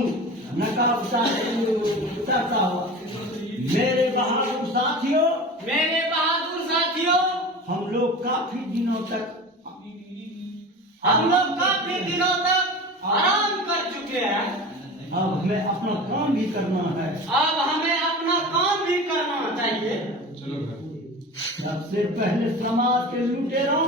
हूँ नकाब उतारता हुआ। मेरे बहादुर साथियों, हम लोग काफी दिनों तक आराम कर चुके हैं। अब हमें अपना काम भी करना है। अब हमें अपना काम भी करना चाहिए। सबसे पहले समाज के लुटेरों,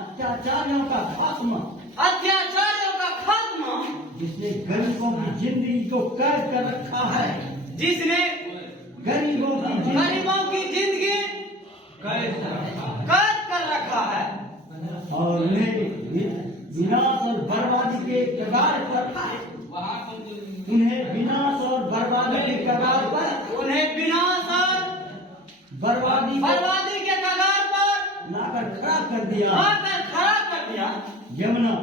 अत्याचारियों का खात्मा, जिसने गरीबों की जिंदगी को कैद कर रखा है, जिसने गरीबों की जिंदगी कैद कर रखा है और उन्हें विनाश और बर्बादी के कगार पर रखा है। उन्हें विनाश और बर्बादी के कगार पर लाकर खड़ा कर दिया। यमुना,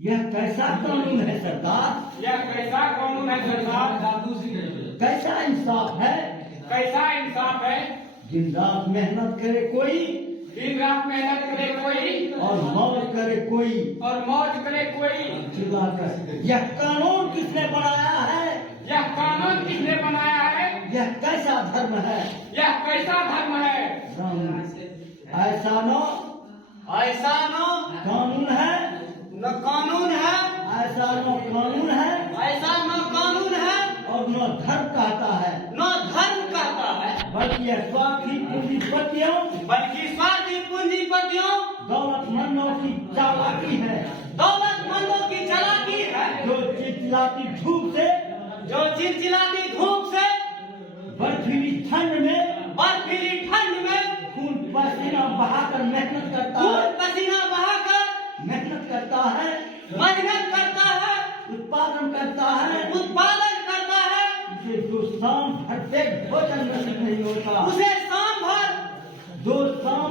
यह कैसा कानून है सरकार? कैसा इंसाफ है? दिन रात मेहनत करे कोई और मौज करे कोई। चिल्लाकर, यह कानून किसने बनाया है? यह कैसा धर्म है? ऐसा नो कानून है, ऐसा नो कानून है और न धर्म कहता है, बल्कि यह स्वार्थी पूंजीपतियों दौलतमंदों की चालाकी है, जो चिलचिलाती धूप से बर्फीली ठंड में खून पसीना बहाकर मेहनत करता है, उत्पादन करता है। उसे जो शाम भर पेट भोजन नसीब नहीं होता, दो शाम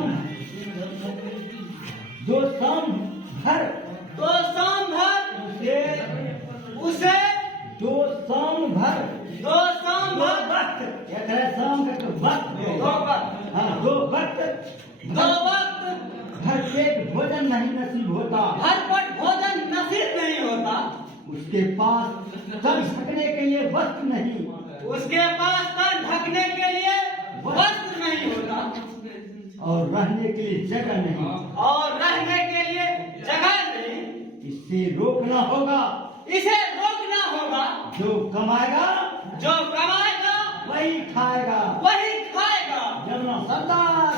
भर दो वक्त भर पेट भोजन नहीं नसीब होता। उसके पास सर ढकने के लिए वस्त्र नहीं, और रहने के लिए जगह नहीं। इसे रोकना होगा। जो कमाएगा वही खाएगा। जमुना सरदार,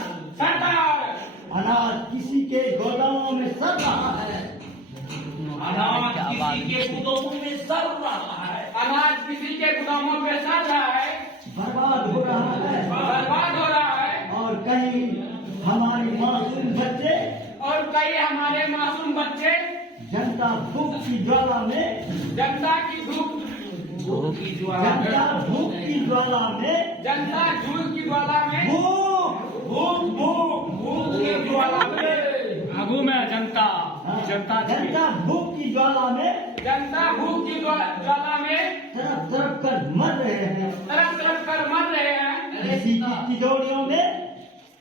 अनाज किसी के गोदामों में सड़ रहा है, बर्बाद हो रहा है। और कहीं हमारे मासूम बच्चे जनता भूख की ज्वाला में भूख की ज्वाला में जनता भूख की ज्वाला में तरफ कर मर रहे हैं।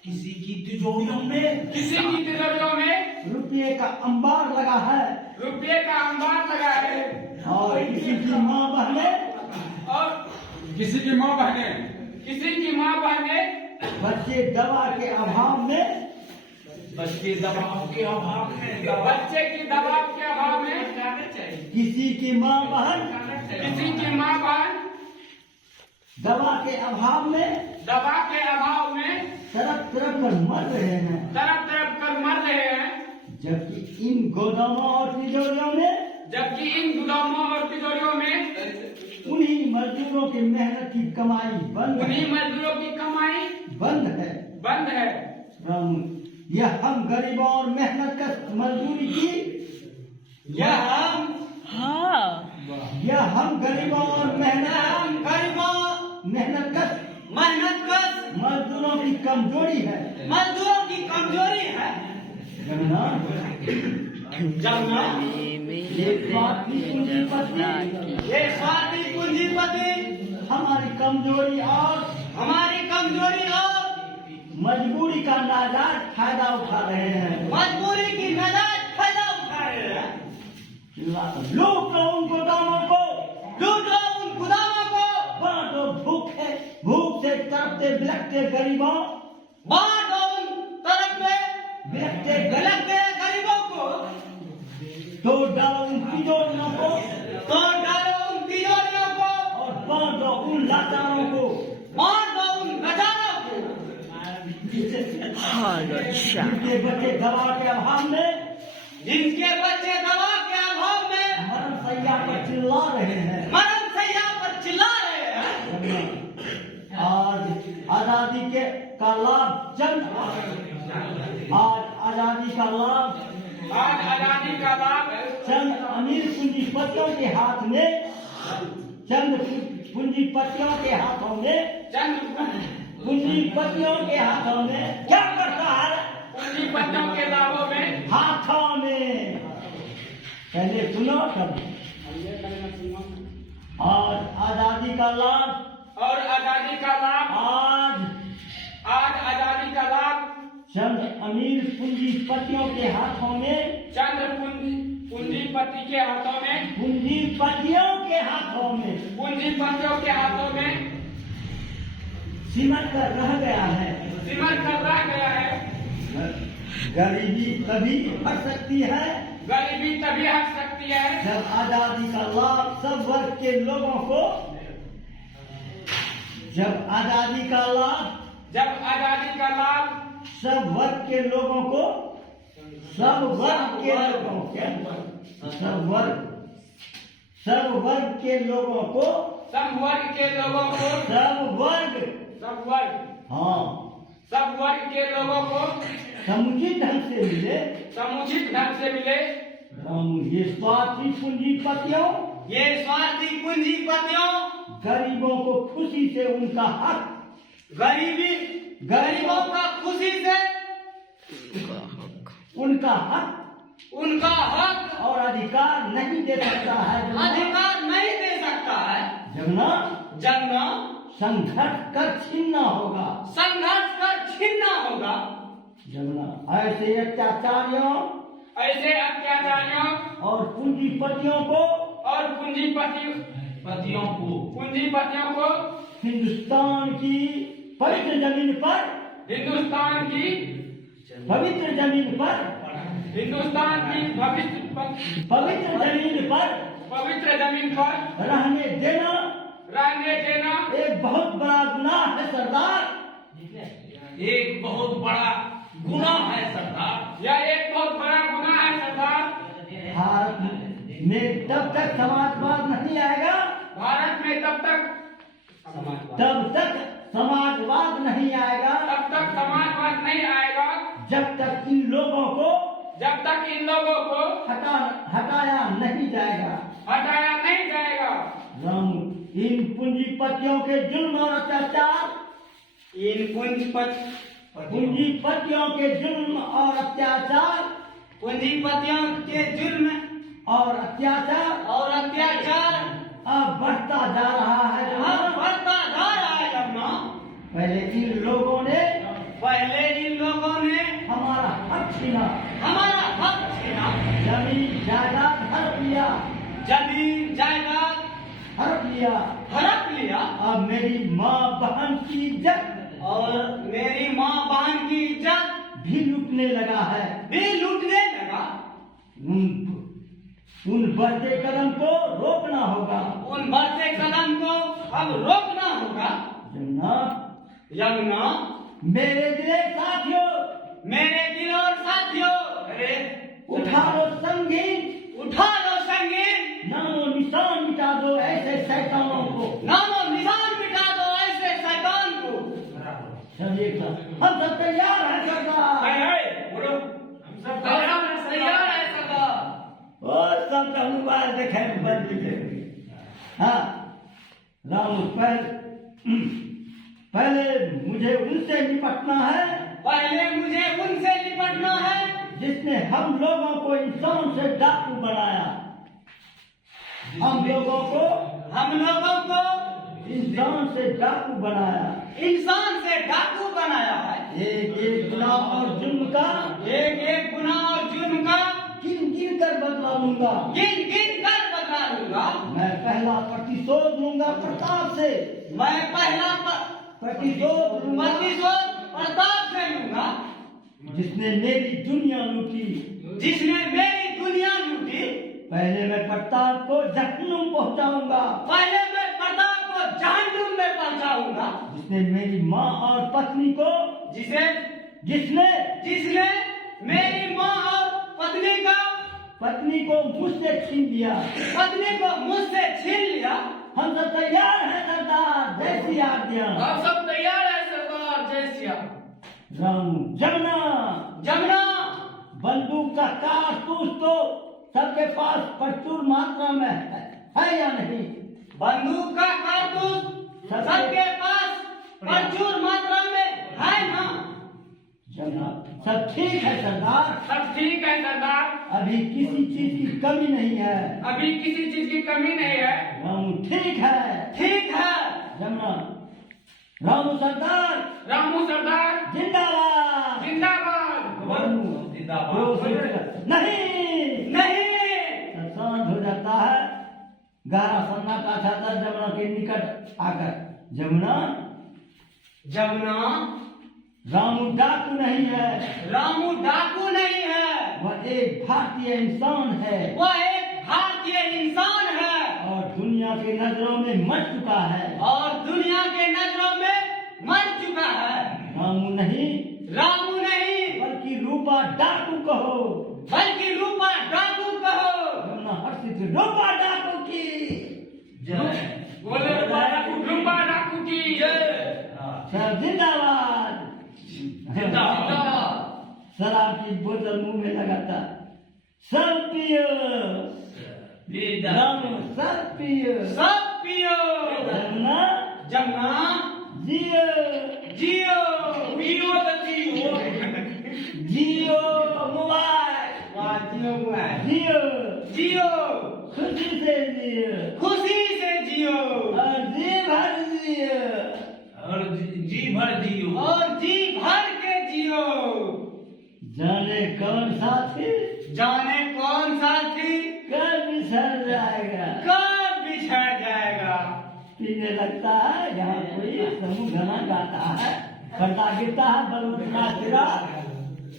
किसी की तिजोरियों में रुपये का अंबार लगा है, और किसी की माँ बहने बच्चे दवा के अभाव में किसी की माँ बहन दवा के अभाव में तरफ पर मर रहे हैं। जबकि इन गोदामों और तिजोरियों में उन्हीं मजदूरों की मेहनत की कमाई बंद है। यह हम गरीबों और मेहनत मजदूरी की मजदूरों की कमजोरी है। जमुना, ये स्वार्थी पूंजीपति हमारी कमजोरी और मजबूरी का नाजायज फायदा उठा रहे हैं। लूट लो उन गोदामों को, लूट लो उन गुदामों को, बांटो भूख से तड़पते बिलखते गरीबों, बांट दो उन तरफ बिलखते गलते गरीबों को, तोड़ डालो उन तिजोरियों को, तोड़ डालो उन तिजोरियों को, और बांटो उन लाचारों को। बांट दो उन नजारों को, जिनके बच्चे दवा के अभाव में, जिनके बच्चे दवा के अभाव में मरण सैया पर चिल्ला रहे हैं। मरण सैया पर चिल्ला रहे हैं। आज आजादी का लाभ चंद अमीर पूंजीपतियों के हाथ में, चंद पूंजीपतियों के हाथों में, पूंजीपतियों के हाथों में क्या करता है? पूंजीपतियों के लाभों में, हाथों में। पहले सुनो तब। और आजादी का लाभ, और आजादी का लाभ, आज आजादी का लाभ चंद अमीर पूंजीपतियों के हाथों में, चंद्र पूंजीपति के हाथों में, पूंजीपतियों के हाथों में, पूंजीपतियों के हाथों में सिमट कर रह गया है। सिमट कर रह गया है। गरीबी तभी हट सकती है, गरीबी तभी हट सकती है जब आजादी का लाभ सब वर्ग के लोगों को, जब आजादी का लाभ जब आजादी का लाभ सब वर्ग के लोगों को, सब वर्ग के लोगों के, सब वर्ग के लोगों को, सब वर्ग के लोगों को, सब वर्ग, हाँ, सब वर्ग के लोगों को समुचित ढंग से मिले। समुचित ढंग से मिले। ये स्वार्थी पूंजीपतियों, ये स्वार्थी पूंजीपतियों गरीबों को खुशी से उनका हक, गरीबों का खुशी से उनका हक और अधिकार नहीं दे सकता है। अधिकार नहीं दे सकता है। जब संघर्ष कर छीनना होगा, संघर्ष कर छीनना होगा। जब ऐसे अत्याचारियों और पूंजीपतियों को हिंदुस्तान की पवित्र जमीन पर, पवित्र जमीन पर रहने देना एक बहुत बड़ा गुनाह है सरदार। एक बहुत बड़ा गुनाह है सरदार। यह एक बहुत बड़ा गुनाह है सरदार। भारत में तब तक समाजवाद नहीं आएगा, भारत में तब तक समाजवाद नहीं आएगा, जब तक इन लोगों को हटाया नहीं जाएगा। इन पूंजीपतियों के जुल्म और अत्याचार, पूंजीपतियों के जुल्म और अत्याचार अब बढ़ता जा रहा है। पहले इन लोगों ने हमारा हक छीना, जमीन जायदाद हड़प लिया। अब मेरी माँ बहन की इज्जत और मेरी माँ बहन की इज्जत भी लूटने लगा है। उन बढ़ते कदम को रोकना होगा। अब रोकना होगा। यमुना मेरे दिल और साथियों, अरे उठा लो संगीन, नामो निशान मिटा दो ऐसे शैतानों को। सब एक साथ, हम सब तैयार हैं सरदार। और सबका मोबाइल देखे बंद कीजिए। हाँ राम, पहले मुझे उनसे निपटना है जिसने हम लोगों को इंसान से डाकू बनाया। हम लोगों को इंसान से डाकू बनाया है। एक गुनाह और जुल्म का गिन गिन कर बदला लूंगा। मैं पहला प्रतिशोध लूंगा प्रताप से। मैं पहला प्रतिशोध लूंगा प्रताप से लूंगा। जिसने मेरी दुनिया लूटी, जिसने मेरी दुनिया लूटी, पहले मैं प्रताप को जहन्नुम पहुंचाऊंगा। पहले मैं प्रताप को जहन्नुम में पहुंचाऊंगा। जिसने मेरी माँ और पत्नी को, जिसने मेरी माँ और पत्नी को मुझसे छीन लिया, हम सब तैयार हैं सरदार, जैसी आज्ञा। हम सब तैयार हैं सरदार, जय सिया। राम जमुना बंदूक का कारतूस तो सबके पास प्रचुर मात्रा में है या नहीं? बंदूक का कारतूस सबके पास प्रचुर मात्रा में है ना? जमुना, सब ठीक है सरदार, सब ठीक है सरदार। अभी किसी चीज की कमी नहीं है। अभी किसी चीज की कमी नहीं है। रामू ठीक है जमुना। रामू सरदार जिंदाबाद। नहीं शांत हो जाता है। गहरा सन्नाटा छाता जमुना के निकट आकर, जमुना रामू डाकू नहीं है, वह एक भारतीय इंसान है, और दुनिया के नजरों में मर चुका है। रामू नहीं बल्कि रूपा डाकू कहो। जमुना हर्षित, रूपा डाकू की बोले रूपा डाकू की जय। सब जिंदाबाद। शराब की बोतल मुंह में लगाता, सब पियो रामू, सब पियो जमुना जियो मोबाइल जियो खुशी से जियो और जी भर के जियो। जाने कौन साथी कब बिछड़ जाएगा। पीने लगता है जहाँ कोई समूह गाना गाता है, पर्दा गिरता है, बलवंत नाच गिरा,